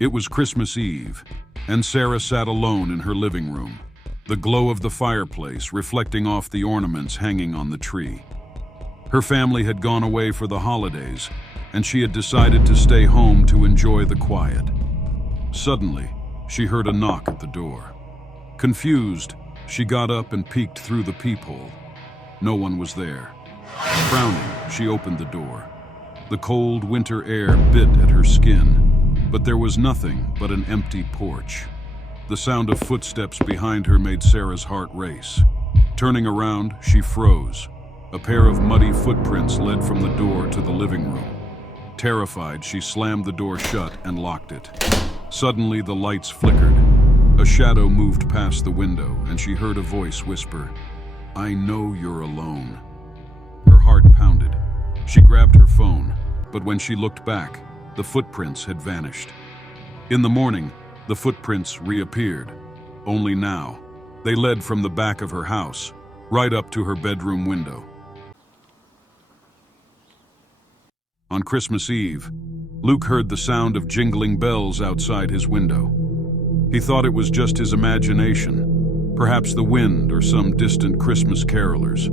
It was Christmas Eve, and Sarah sat alone in her living room, the glow of the fireplace reflecting off the ornaments hanging on the tree. Her family had gone away for the holidays, and she had decided to stay home to enjoy the quiet. Suddenly, she heard a knock at the door. Confused, she got up and peeked through the peephole. No one was there. Frowning, she opened the door. The cold winter air bit at her skin, but there was nothing but an empty porch. The sound of footsteps behind her made Sarah's heart race. Turning around, she froze. A pair of muddy footprints led from the door to the living room. Terrified, she slammed the door shut and locked it. Suddenly, the lights flickered. A shadow moved past the window, and she heard a voice whisper, "I know you're alone." Her heart pounded. She grabbed her phone, but when she looked back, the footprints had vanished. In the morning, the footprints reappeared. Only now, they led from the back of her house, right up to her bedroom window. On Christmas Eve, Luke heard the sound of jingling bells outside his window. He thought it was just his imagination, perhaps the wind or some distant Christmas carolers.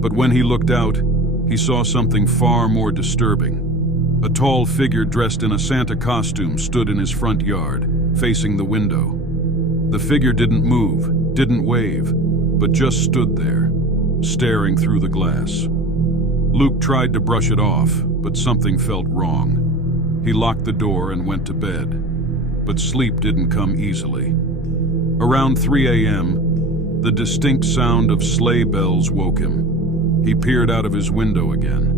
But when he looked out, he saw something far more disturbing. A tall figure dressed in a Santa costume stood in his front yard, facing the window. The figure didn't move, didn't wave, but just stood there, staring through the glass. Luke tried to brush it off, but something felt wrong. He locked the door and went to bed, but sleep didn't come easily. Around 3 a.m., the distinct sound of sleigh bells woke him. He peered out of his window again.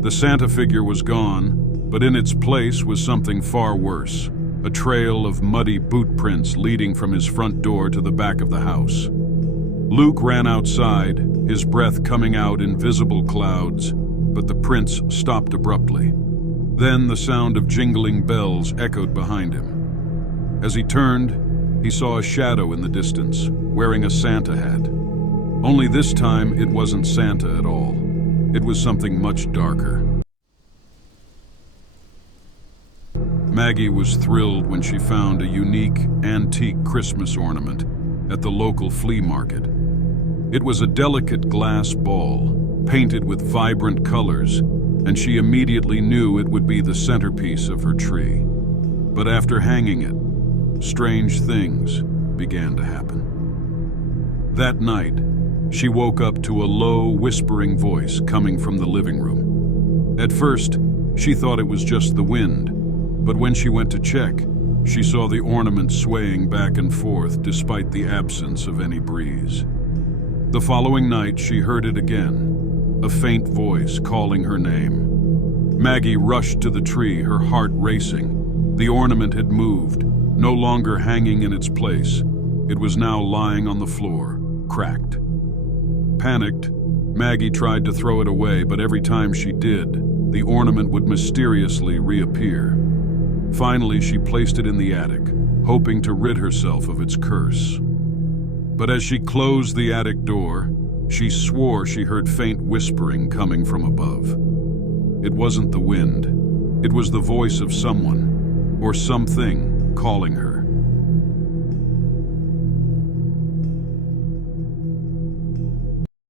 The Santa figure was gone, but in its place was something far worse, a trail of muddy boot prints leading from his front door to the back of the house. Luke ran outside, his breath coming out in visible clouds, but the prints stopped abruptly. Then the sound of jingling bells echoed behind him. As he turned, he saw a shadow in the distance, wearing a Santa hat. Only this time, it wasn't Santa at all. It was something much darker. Maggie was thrilled when she found a unique, antique Christmas ornament at the local flea market. It was a delicate glass ball, painted with vibrant colors, and she immediately knew it would be the centerpiece of her tree. But after hanging it, strange things began to happen. That night, she woke up to a low, whispering voice coming from the living room. At first, she thought it was just the wind, but when she went to check, she saw the ornament swaying back and forth despite the absence of any breeze. The following night, she heard it again, a faint voice calling her name. Maggie rushed to the tree, her heart racing. The ornament had moved, no longer hanging in its place. It was now lying on the floor, cracked. Panicked, Maggie tried to throw it away, but every time she did, the ornament would mysteriously reappear. Finally, she placed it in the attic, hoping to rid herself of its curse. But as she closed the attic door, she swore she heard faint whispering coming from above. It wasn't the wind. It was the voice of someone, or something, calling her.